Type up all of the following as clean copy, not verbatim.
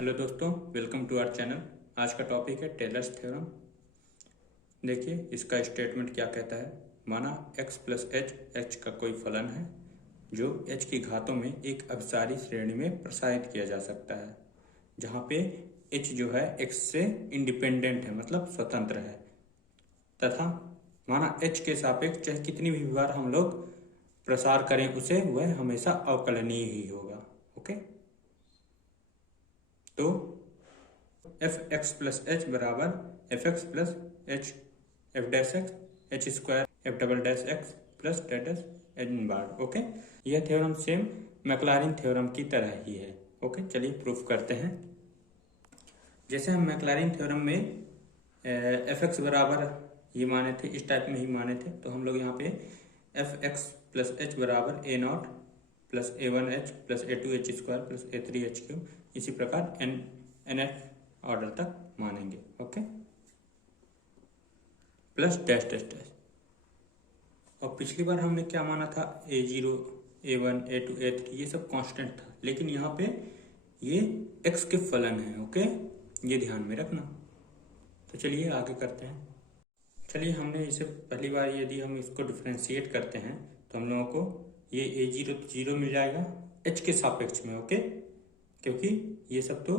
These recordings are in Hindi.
हेलो दोस्तों, वेलकम टू आवर चैनल। आज का टॉपिक है टेलर्स थ्योरम। देखिए इसका स्टेटमेंट क्या कहता है। माना x प्लस एच का कोई फलन है जो h की घातों में एक अभिसारी श्रेणी में प्रसारित किया जा सकता है, जहाँ पे h जो है x से इंडिपेंडेंट है, मतलब स्वतंत्र है, तथा माना h के सापेक्ष चाहे कितनी भी बार हम लोग प्रसार करें उसे, वह हमेशा अवकलनीय ही होगा। ओके, तो एफ एक्स प्लस एच बराबर F x plus H F dash X H square F double dash x plus dash N बार। ओके, यह थ्योरम सेम मैक्लॉरिन थ्योरम की तरह ही है। ओके, चलिए प्रूफ करते हैं। जैसे हम मैक्लॉरिन थ्योरम में एफ एक्स बराबर ये माने थे, इस टाइप में ही माने थे, तो हम लोग यहाँ पे एफ एक्स प्लस एच बराबर A naught plus A one H plus A two H square plus A three H cube, इसी प्रकार एन एफ ऑर्डर तक मानेंगे। Okay, plus dash dash dash. और पिछली बार हमने क्या माना था, A zero A one A two A three, ये सब कांस्टेंट था, लेकिन यहाँ पे ये एक्स के फलन है। ओके, ये ध्यान में रखना। तो चलिए आगे करते हैं। चलिए, हमने इसे पहली बार यदि हम इसको डिफ्रेंशिएट करते हैं तो हम लोगों को ये ए जीरो तो जीरो मिल जाएगा एच के सापेक्ष में। ओके, क्योंकि ये सब तो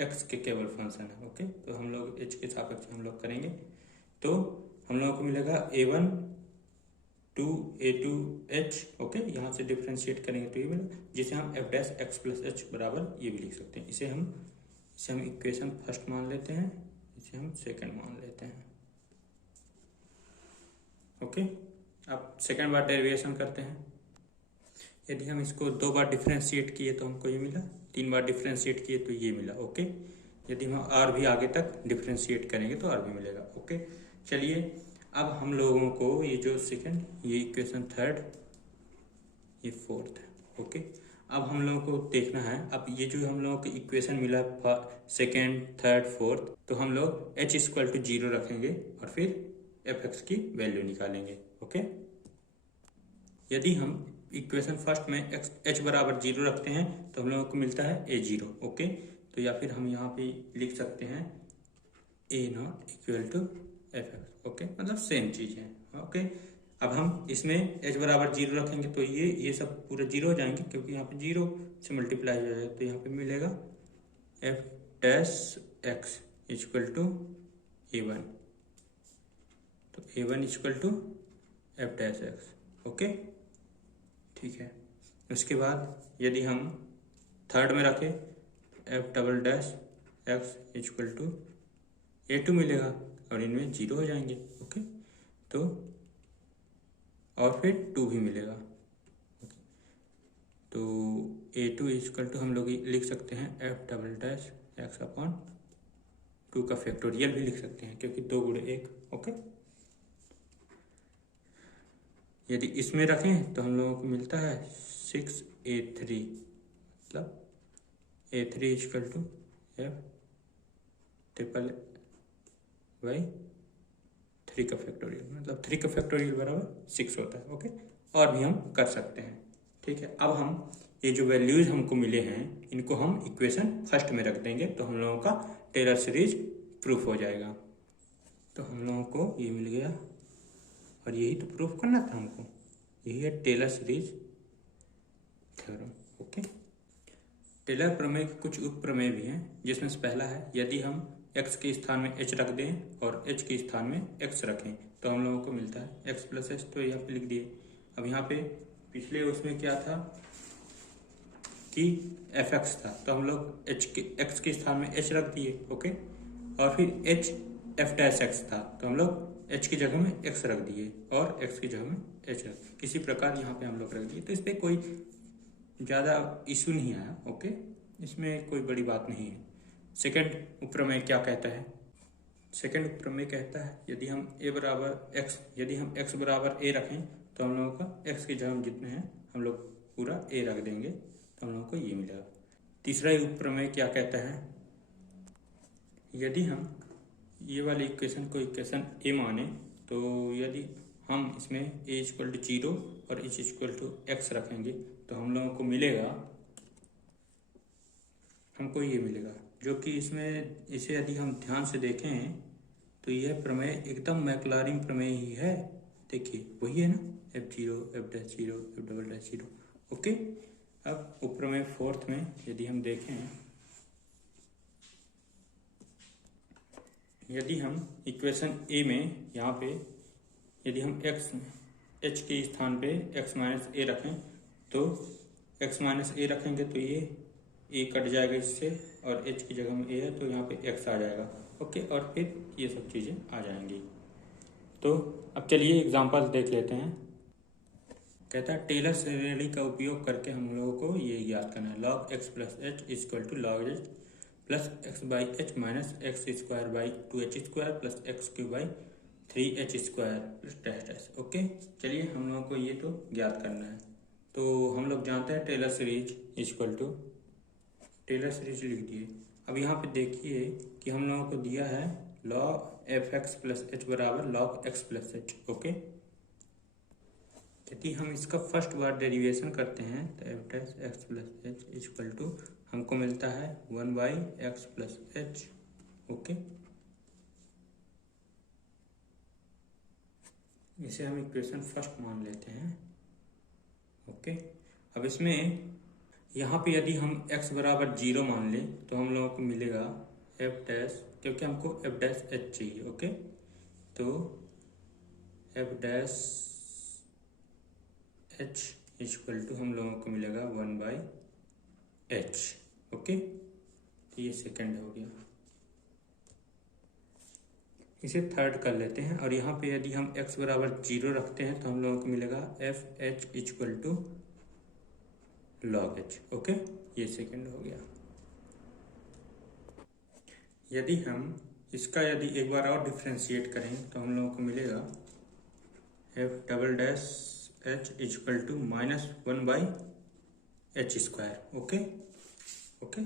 एक्स के केवल फंक्शन है। ओके, तो हम लोग एच के सापेक्ष हम लोग करेंगे तो हम लोगों को मिलेगा A one two A two H. Okay, यहाँ से डिफ्रेंशिएट करेंगे तो ये मिलेगा, जिसे हम F dash x plus H बराबर ये भी लिख सकते हैं। इसे हम इक्वेशन फर्स्ट मान लेते हैं, इसे हम सेकंड मान लेते हैं। ओके, अब सेकंड बार डेरिवेशन करते हैं। यदि हम इसको दो बार डिफ्रेंशिएट किए तो हमको ये मिला, तीन बार डिफ्रेंशिएट किए तो ये मिला। ओके, यदि हम और भी आगे तक डिफ्रेंशिएट करेंगे तो और भी मिलेगा। ओके, चलिए अब हम लोगों को ये जो सेकंड, ये इक्वेशन थर्ड, ये फोर्थ है। ओके, अब हम लोगों को देखना है, अब ये जो हम लोगों को इक्वेशन मिला सेकंड थर्ड फोर्थ, तो हम लोग h इक्वल टू जीरो रखेंगे और फिर एफ एक्स की वैल्यू निकालेंगे। ओके, यदि हम इक्वेशन फर्स्ट में h बराबर जीरो रखते हैं तो हम लोगों को मिलता है ए जीरो। ओके, तो या फिर हम यहाँ पे लिख सकते हैं A naught equal to F X. Okay, मतलब सेम चीज है। ओके, अब हम इसमें h बराबर जीरो रखेंगे तो ये सब पूरा जीरो हो जाएंगे, क्योंकि यहाँ पे जीरो से मल्टीप्लाई हो जाएगा, तो यहाँ पे मिलेगा F dash X equal to A one, तो A one equal to F dash X. Okay, ठीक है। उसके बाद यदि हम थर्ड में रखें F double dash X equal to A two मिलेगा और इनमें जीरो हो जाएंगे। ओके, तो और फिर टू भी मिलेगा। ओके, तो ए टू इक्वल टू हम लोग लिख सकते हैं F double dash x upon two का फैक्टोरियल भी लिख सकते हैं, क्योंकि दो गुणे एक। ओके, यदि इसमें रखें तो हम लोगों को मिलता है सिक्स ए थ्री, मतलब A three equal to F triple by three का फैक्टोरियल, मतलब थ्री का फैक्टोरियल बराबर सिक्स होता है। ओके, और भी हम कर सकते हैं। ठीक है, अब हम ये जो वैल्यूज हमको मिले हैं इनको हम इक्वेशन फर्स्ट में रख देंगे, तो हम लोगों का टेलर सीरीज प्रूफ हो जाएगा। तो हम लोगों को ये मिल गया, और यही तो प्रूफ करना था हमको, यही है Taylor series theorem. Okay, Taylor प्रमेय के कुछ उप प्रमेय भी हैं, जिसमें से पहला है यदि हम x के स्थान में h रख दें और h के स्थान में x रखें तो हम लोगों को मिलता है x प्लस एच, तो यहाँ पे लिख दिए। अब यहाँ पे पिछले उसमें क्या था कि एफ एक्स था, तो हम लोग x के स्थान में h रख दिए। ओके, और फिर h एफ डैश एक्स था, तो हम लोग h की जगह में x रख दिए और x की जगह में h रख, किसी प्रकार यहाँ पे हम लोग रख दिए। तो इस पर कोई ज़्यादा इशू नहीं आया। ओके, इसमें कोई बड़ी बात नहीं है। सेकंड उपप्रमेय क्या कहता है? सेकंड उपप्रमेय कहता है यदि हम a बराबर x, यदि हम x बराबर a रखें तो हम लोगों का x की जगह में जितने हैं हम लोग पूरा a रख देंगे, तो हम लोगों को ये मिलेगा। तीसरा उपप्रमेय क्या कहता है? यदि हम ये वाली इक्वेशन को इक्वेशन a माने, तो यदि हम इसमें a इक्वल टू जीरो और h इक्वल टू एक्स रखेंगे तो हम लोगों को मिलेगा, हमको ये मिलेगा जो कि इसमें इसे यदि हम ध्यान से देखें तो यह प्रमेय एकदम मैक्लॉरिन प्रमेय ही है। देखिए वही है ना, F0 F'0 F'0। ओके, अब उपप्रमेय फोर्थ में यदि हम देखें, यदि हम इक्वेशन ए में यहाँ पे यदि हम h के स्थान पे x माइनस ए रखें तो x माइनस ए रखेंगे तो ये a कट जाएगा इससे, और h की जगह में a है तो यहाँ पे x आ जाएगा। ओके, और फिर ये सब चीज़ें आ जाएंगी। तो अब चलिए एग्जांपल देख लेते हैं। कहता है टेलर श्रेणी का उपयोग करके हम लोगों को ये ज्ञात करना है, log x plus h equal to log h plus x by h minus x square by 2h square plus x cube by 3h square plus dash dash. Okay, चलिए हम लोगों को ये तो ज्ञात करना है। तो हम लोग जानते हैं Taylor series equal to, Taylor series लिख दिए। अब यहाँ पे देखिए कि हम लोगों को दिया है log f x plus H बराबर log x plus h. Okay, यदि हम इसका फर्स्ट बार डेरिवेशन करते हैं तो f dash x plus h equal to हमको मिलता है 1 by x plus h. Okay, इसे हम इक्वेशन फर्स्ट मान लेते हैं। ओके, अब इसमें यहाँ पे यदि हम x बराबर 0 मान लें तो हम लोगों को मिलेगा एफ डैश, क्योंकि हमको एफ डैश एच चाहिए। ओके, तो f dash h equal to हम लोगों को मिलेगा 1 बाई एच। ओके, तो ये सेकंड हो गया। इसे थर्ड कर लेते हैं, और यहाँ पे यदि हम x बराबर 0 रखते हैं तो हम लोगों को मिलेगा f h equal to log h. Okay, ये सेकंड हो गया। यदि हम इसका यदि एक बार और डिफ्रेंशिएट करें तो हम लोगों को मिलेगा f double dash h equal to minus 1 by h square. Okay okay,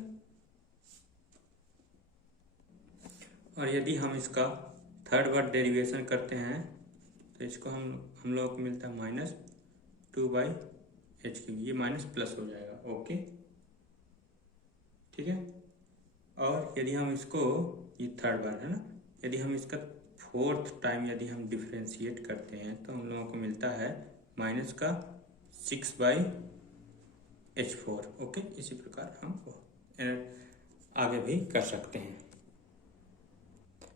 और यदि हम इसका थर्ड बार डेरिवेशन करते हैं तो इसको हम लोगों को मिलता है माइनस 2 बाई एच क्यूब, ये माइनस प्लस हो जाएगा। ओके, ठीक है। और यदि हम इसको, ये थर्ड बार है ना, यदि हम इसका फोर्थ टाइम यदि हम डिफ्रेंशिएट करते हैं तो हम लोगों को मिलता है माइनस का 6 बाई H4। ओके, इसी प्रकार हम आगे भी कर सकते हैं।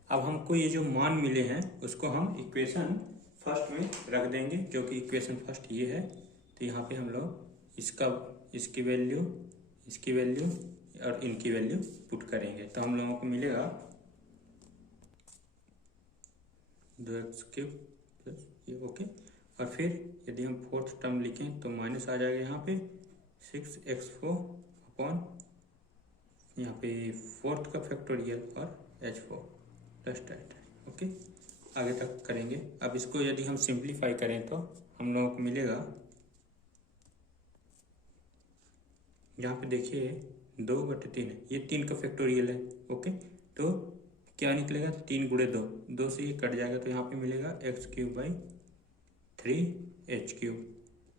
अब हमको ये जो मान मिले हैं उसको हम इक्वेशन फर्स्ट में रख देंगे, जो कि इक्वेशन फर्स्ट ये है। तो यहाँ पे हम लोग इसकी वैल्यू, इसकी वैल्यू और इनकी वैल्यू पुट करेंगे तो हम लोगों को मिलेगा 2x क्यूब प्लस ये। ओके, और फिर यदि हम फोर्थ टर्म लिखें तो माइनस आ जाएगा यहाँ पे 6x4 अपॉन यहाँ पे फोर्थ का फैक्टोरियल और h4 प्लस डैट। ओके, आगे तक करेंगे। अब इसको यदि हम सिंप्लीफाई करें तो हम लोगों को मिलेगा, यहाँ पे देखिए 2/3 है, ये 3 का फैक्टोरियल है। ओके, तो क्या निकलेगा, 3 गुणे 2, 2 से ये कट जाएगा तो यहाँ पे मिलेगा x cube by 3h cube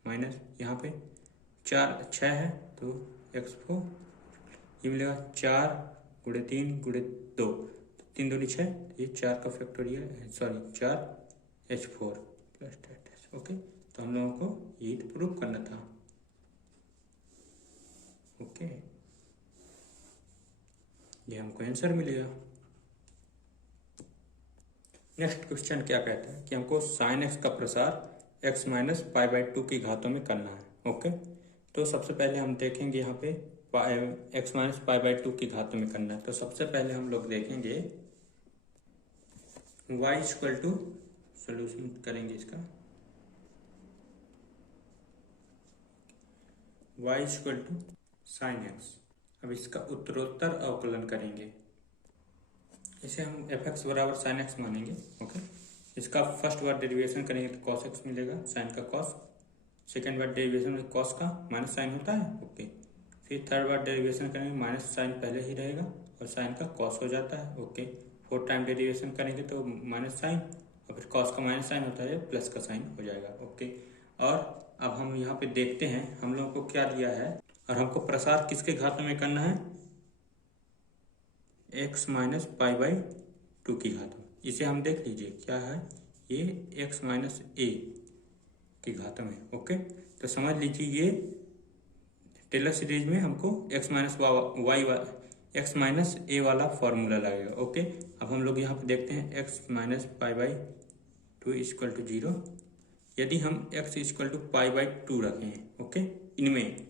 minus यहाँ पे 6 है तो x4, ये मिलेगा 4 गुणे 3 गुणे 2, 3 दूनी 6, ये 4 का factorial, sorry 4h4 plus that. Okay, तो हम लोगों को ये प्रूव करना था। ओके, ये हमको आंसर मिलेगा। नेक्स्ट क्वेश्चन क्या कहता है कि हमको साइन एक्स का प्रसार x माइनस पाई बाई 2 की घातों में करना है। ओके, तो सबसे पहले हम देखेंगे यहाँ पे x माइनस पाई बाई 2 की घातों में करना है। तो सबसे पहले हम लोग देखेंगे y इक्वल टू, सोल्यूशन करेंगे इसका, y equal to sine x. अब इसका उत्तरोत्तर अवकलन करेंगे, इसे हम एफ एक्स बराबर साइन एक्स मानेंगे। ओके, इसका फर्स्ट बार डेरिवेशन करेंगे तो कॉस एक्स मिलेगा, साइन का कॉस। सेकेंड बार डेरिवेशन में कॉस का माइनस साइन होता है। ओके, फिर थर्ड बार डेरिवेशन करेंगे माइनस साइन पहले ही रहेगा और साइन का कॉस हो जाता है। ओके, फोर्थ टाइम डेरिवेशन करेंगे तो माइनस साइन और फिर कॉस का माइनस साइन होता है, प्लस का साइन हो जाएगा। ओके, और अब हम यहाँ पे देखते हैं हम लोगों को क्या दिया है और हमको प्रसार किसके घातों में करना है, x minus pi by to की घात में। इसे हम देख लीजिए क्या है, ये एक्स माइनस ए की घात में। ओके, तो समझ लीजिए ये टेलर सीरीज में हमको X minus Y X minus A वाला फॉर्मूला लगेगा। ओके, अब हम लोग यहाँ पे देखते हैं x minus pi by two equal to zero. यदि हम x equal to pi by two रखें ओके इनमें,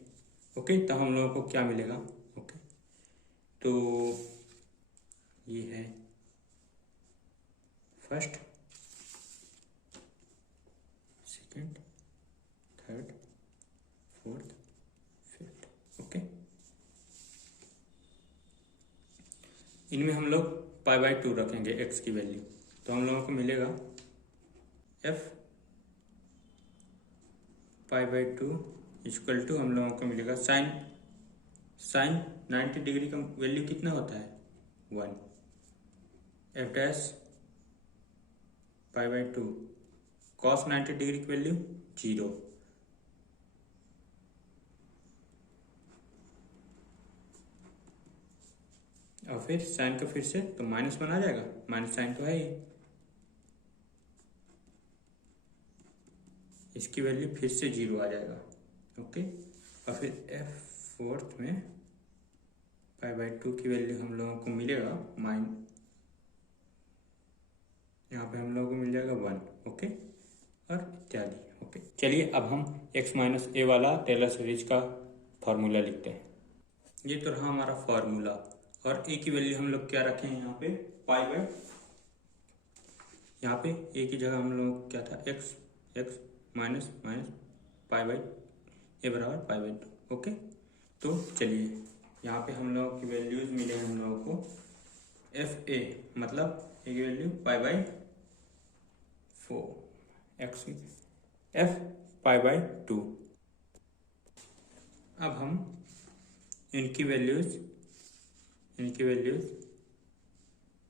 ओके तो हम लोगों को क्या मिलेगा। ओके, तो ये है first, second, third, fourth, fifth. Okay, इनमें हम लोग पाई बाई टू रखेंगे एक्स की वैल्यू, तो हम लोगों को मिलेगा f pi by two equal to, हम लोगों को मिलेगा साइन 90 डिग्री का वैल्यू कितना होता है 1, F dash pi by to cos 90 degree की वैल्यू 0, और फिर साइन का फिर से तो माइनस बना जाएगा, माइनस साइन तो है ही, इसकी वैल्यू फिर से 0 आ जाएगा। ओके, और फिर एफ फोर्थ में पाई बाई टू की वैल्यू हम लोगों को मिलेगा यहाँ पे हम लोगों को मिल जाएगा 1। ओके, और इत्यादि। ओके, चलिए अब हम x माइनस ए वाला टेलर सीरीज का फॉर्मूला लिखते हैं। ये तो रहा हमारा फॉर्मूला, और ए की वैल्यू हम लोग क्या रखें यहाँ पे पाई बाई, यहाँ पे ए की जगह हम लोग क्या था x माइनस पाई बाई ए बराबर पाई बाई टू। ओके, तो चलिए यहाँ पे हम लोगों की वैल्यूज मिले हम लोगों को एफ ए मतलब ए की value pi by 4 x F pi by to. अब हम इनकी वैल्यूज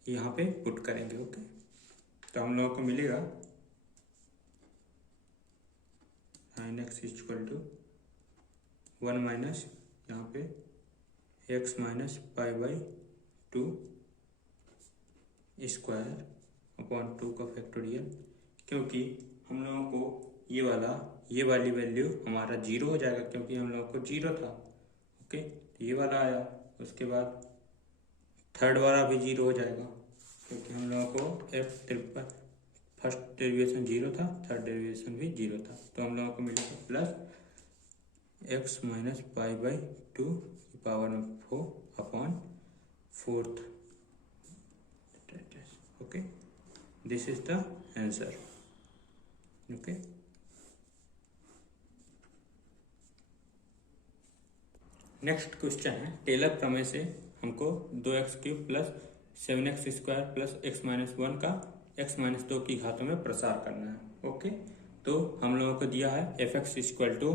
यहाँ पे पुट करेंगे। ओके, तो हम लोगों को मिलेगा sine x equal to 1 minus यहाँ पे x minus pi by two square upon 2 का फैक्टोरियल, क्योंकि हम लोगों को ये वाली वैल्यू हमारा 0 हो जाएगा, क्योंकि हम लोगों को 0 था। ओके, तो ये वाला आया, उसके बाद थर्ड वाला भी 0 हो जाएगा, क्योंकि हम लोगों को एफ ट्रिपल फर्स्ट डेरिवेशन 0 था, थर्ड डेरिवेशन भी 0 था, तो हम लोगों को मिलेगा plus x minus pi by to की पावर में 4 upon fourth. Okay, this is the answer. Okay, next question है टेलर प्रमेय से हमको 2x cube plus 7x square plus x minus 1 का x माइनस 2 की घातों में प्रसार करना है। ओके, तो हम लोगों को दिया है एफ एक्स इक्वल टू,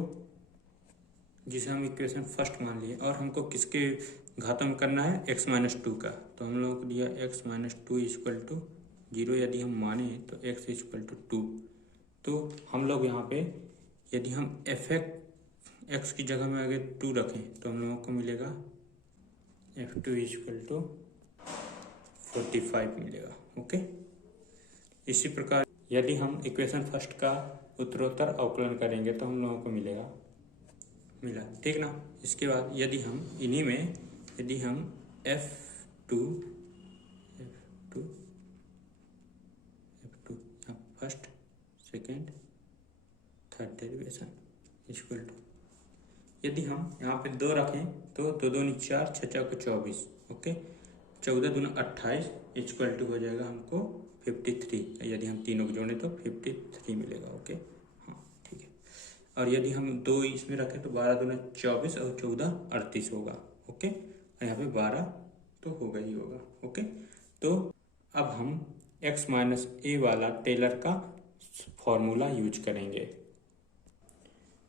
जिसे हम इक्वेशन फर्स्ट मान लिए, और हमको किसके घातों में करना है x माइनस 2 का, तो हम लोगों को दिया x माइनस 2 इक्वल टू 0। यदि हम माने तो x इक्वल टू 2, तो हम लोग यहाँ पे यदि हम एफ एक्स की जगह में अगर 2 रखें तो हम लोगों को मिलेगा f2 इक्वल टू 45 मिलेगा। ओके, इसी प्रकार यदि हम इक्वेशन फर्स्ट का उत्तरोत्तर अवकलन करेंगे तो हम लोगों को मिला, ठीक ना। इसके बाद यदि हम f2 first second third derivation equal to, यदि हम यहाँ पे 2 रखें तो 2 दूनी 4 6 को 24। ओके, 14 दूनी 28 इक्वल टू हो जाएगा हमको 53। यदि हम तीनों को जोड़ें तो 53 मिलेगा। ओके, हाँ ठीक है। और यदि हम 2 इसमें रखें तो 12 दूनी 24 और 14 38 होगा। ओके, और यहाँ पे 12 तो होगा ही होगा। ओके, तो अब हम x माइनस ए वाला टेलर का फॉर्मूला यूज करेंगे।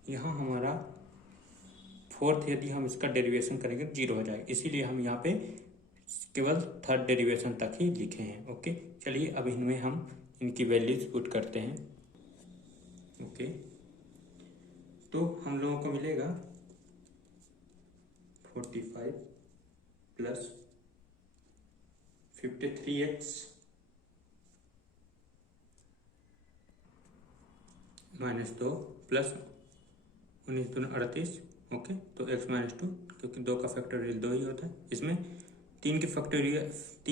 यहाँ हमारा फोर्थ यदि हम इसका डेरिवेशन करेंगे तो 0 हो जाएगा, इसीलिए हम यहाँ पे केवल थर्ड डेरिवेशन तक ही लिखे हैं। ओके, चलिए अब इनमें हम इनकी वैल्यूज पुट करते हैं। ओके, तो हम लोगों को मिलेगा 45 प्लस 53x -2 प्लस 19 दूनी 38। ओके, तो x -2, क्योंकि 2 का फैक्टोरियल 2 ही होता है। इसमें 3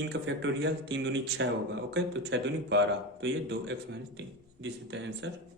का फैक्टोरियल 3 दूनी 6 होगा। ओके, तो 6 दूनी 12, तो ये 2x -3। This is the answer.